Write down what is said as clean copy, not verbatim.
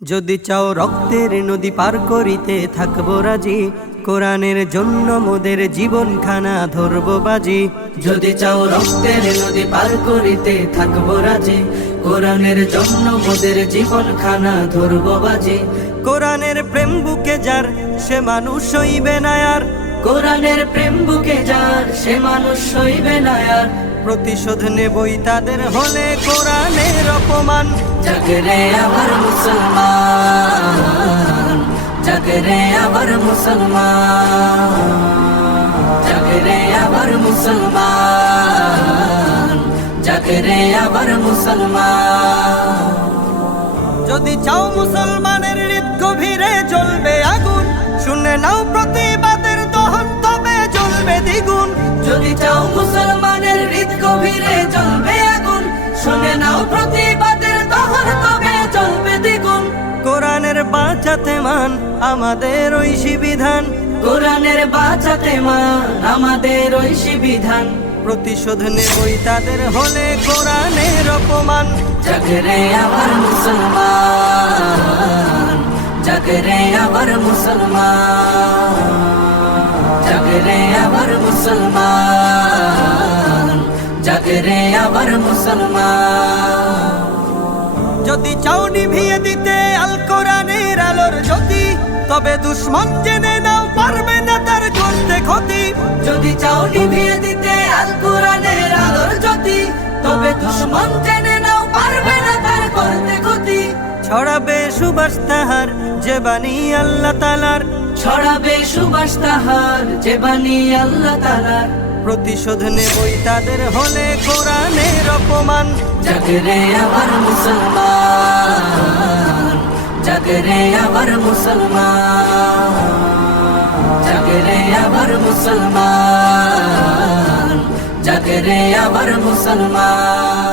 যদি চাও রক্তের নদী পার করিতে থাকবো রাজি, কোরআনের জন্য মোদের জীবন খানা ধরবো বাজি। যদি চাও রক্তের নদী পার করিতে থাকবো রাজি, কোরআনের জন্য মোদের জীবন খানা ধরবো বাজি। কোরআনের প্রেম বুকে যার সে মানুষ হইবে না আর, কোরআনের প্রেম বুকে যার সে মানুষ হইবে না আর। প্রতিশোধ নেবই তাদের হলে কোরআনের অপমান। জাগরে আমার মুসলমান, জাগরে আমার মুসলমান, জাগরে আমার মুসলমান, জাগরে আমার মুসলমান। যদি চাও মুসলমানের হৃদ গভীরে জ্বলবে আগুন, শুনে নাও প্রতিবাদের দহন তবে জ্বলবে দ্বিগুণ। যদি চাও মুসলমানের হৃদ গভীরে জ্বলবে আগুন, শুনে নাও প্রতিবাদের দহন তবে জ্বলবে দ্বিগুণ। কোরআনের বাঁচাতে মান আমাদের ঐশী বিধান, কোরআনের বাঁচাতে মান আমাদের ঐশী বিধান। প্রতিশোধ নেবই তাদের হলে কোরআনের অপমান। জাগরে আমার মুসলমান, জাগরে আমার মুসলমান, জাগরে আমার মুসলমান, জাগরে আমার মুসলমান। যদি চাও নিভিয়ে দিতে আল কোরআনের আলোর জ্যোতি, তবে দুশ্মন জেনে নাও পারবে না তার করতে ক্ষতি। যদি চাও নিভিয়ে দিতে আল কোরআনের আলোর জ্যোতি, তবে দুশ্মন জেনে নাও পারবে না তার করতে ক্ষতি। ছড়াবে সুবাস তাহার যে বাণী আল্লাহ তাআলার, ছড়াবে সুবাস তাহার যে বাণী আল্লাহ তাআলার। প্রতিশোধ নেবই তাদের হলে কোরআনের অপমান। জাগরে আমার মুসলমান, জাগরে আমার মুসলমান, জাগরে আমার মুসলমান, জাগরে আমার মুসলমান।